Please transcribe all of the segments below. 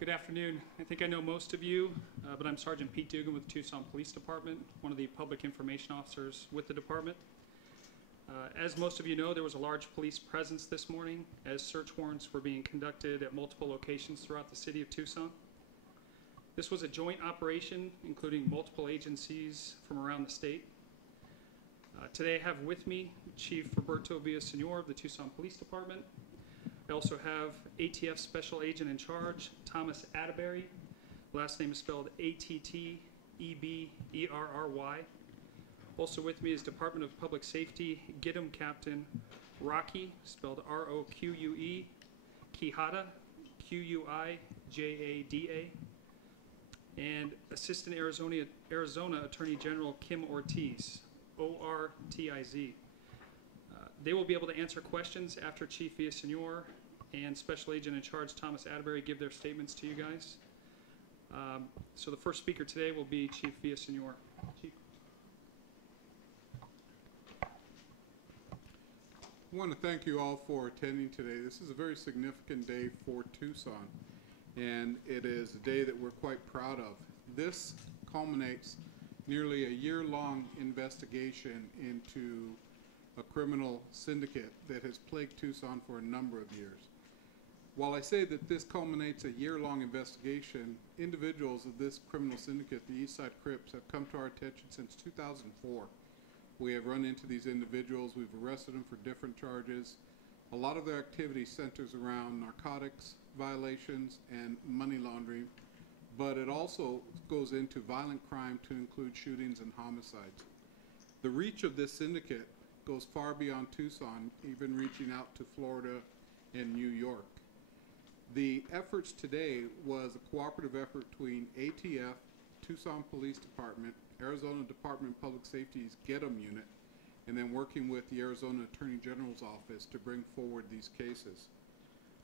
Good afternoon. I think I know most of you, but I'm Sergeant Pete Dugan with the Tucson Police Department, one of the public information officers with the department. As most of you know, there was a large police presence this morning as search warrants were being conducted at multiple locations throughout the city of Tucson. This was a joint operation including multiple agencies from around the state. Today I have with me Chief Roberto Villasenor of the Tucson Police Department. I also have ATF Special Agent in Charge, Thomas Atterbury. Last name is spelled A-T-T-E-B-E-R-R-Y. Also with me is Department of Public Safety GITM Captain Rocky, spelled R-O-Q-U-E, Quijada, Q-U-I-J-A-D-A, and Assistant Arizona Attorney General Kim Ortiz, O-R-T-I-Z. They will be able to answer questions after Chief Villasenor and Special Agent in Charge Thomas Atterbury give their statements to you guys. So the first speaker today will be Chief Villasenor. Chief. I want to thank you all for attending today. This is a very significant day for Tucson, and it is a day that we're quite proud of. This culminates nearly a year-long investigation into a criminal syndicate that has plagued Tucson for a number of years. While I say that this culminates a year-long investigation, individuals of this criminal syndicate, the East Side Crips, have come to our attention since 2004. We have run into these individuals, we've arrested them for different charges. A lot of their activity centers around narcotics violations and money laundering, but it also goes into violent crime to include shootings and homicides. The reach of this syndicate goes far beyond Tucson, even reaching out to Florida and New York. The efforts today was a cooperative effort between ATF, Tucson Police Department, Arizona Department of Public Safety's GETM unit, and then working with the Arizona Attorney General's office to bring forward these cases.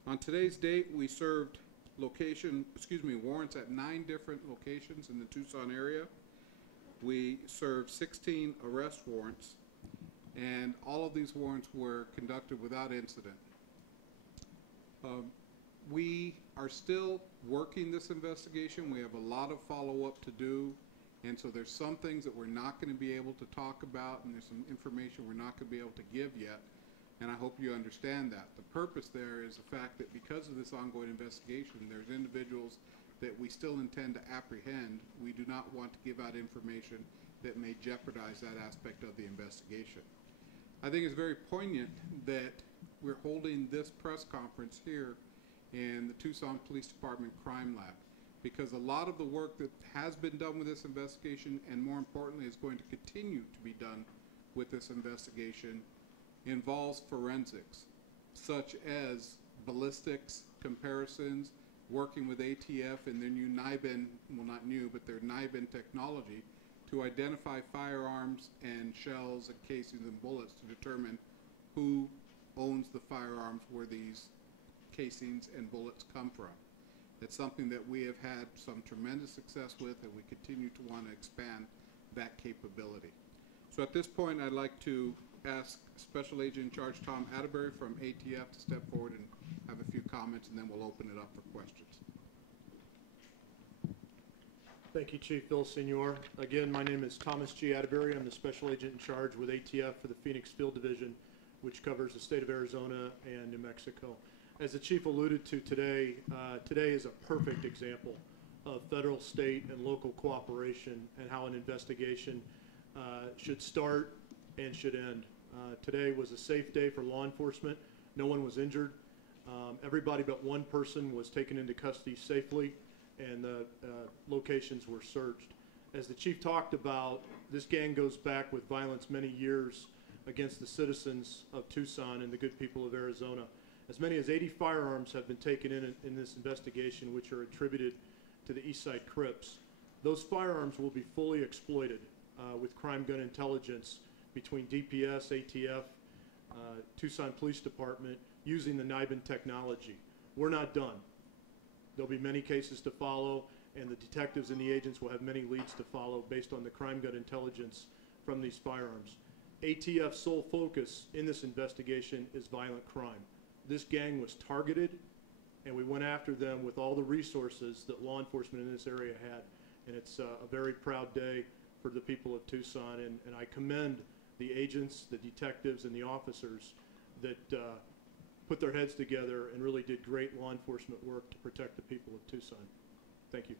On today's date, we served warrants at 9 different locations in the Tucson area. We served 16 arrest warrants, and all of these warrants were conducted without incident. We are still working this investigation. We have a lot of follow-up to do, and so there's some things that we're not going to be able to talk about, and there's some information we're not going to be able to give yet, and I hope you understand that. The purpose there is the fact that because of this ongoing investigation, there's individuals that we still intend to apprehend. We do not want to give out information that may jeopardize that aspect of the investigation. I think it's very poignant that we're holding this press conference here in the Tucson Police Department Crime Lab, because a lot of the work that has been done with this investigation, and more importantly is going to continue to be done with this investigation, involves forensics, such as ballistics comparisons, working with ATF and their new NIBIN, well not new, but their NIBIN technology to identify firearms and shells and casings and bullets to determine who owns the firearms where these casings and bullets come from. It's something that we have had some tremendous success with, and we continue to want to expand that capability. So at this point, I'd like to ask Special Agent in Charge Tom Atterbury from ATF to step forward and have a few comments, and then we'll open it up for questions. Thank you, Chief Villasenor. Again, my name is Thomas G. Atterbury. I'm the Special Agent in Charge with ATF for the Phoenix Field Division, which covers the state of Arizona and New Mexico. As the Chief alluded to today, today is a perfect example of federal, state, and local cooperation and how an investigation should start and should end. Today was a safe day for law enforcement. No one was injured. Everybody but one person was taken into custody safely, and the locations were searched. As the Chief talked about, this gang goes back with violence many years against the citizens of Tucson and the good people of Arizona. As many as 80 firearms have been taken in this investigation, which are attributed to the East Side Crips. Those firearms will be fully exploited with crime gun intelligence between DPS, ATF, Tucson Police Department, using the NIBIN technology. We're not done. There'll be many cases to follow, and the detectives and the agents will have many leads to follow based on the crime gun intelligence from these firearms. ATF's sole focus in this investigation is violent crime. This gang was targeted and we went after them with all the resources that law enforcement in this area had. And it's a very proud day for the people of Tucson, and I commend the agents, the detectives, and the officers that put their heads together and really did great law enforcement work to protect the people of Tucson. Thank you.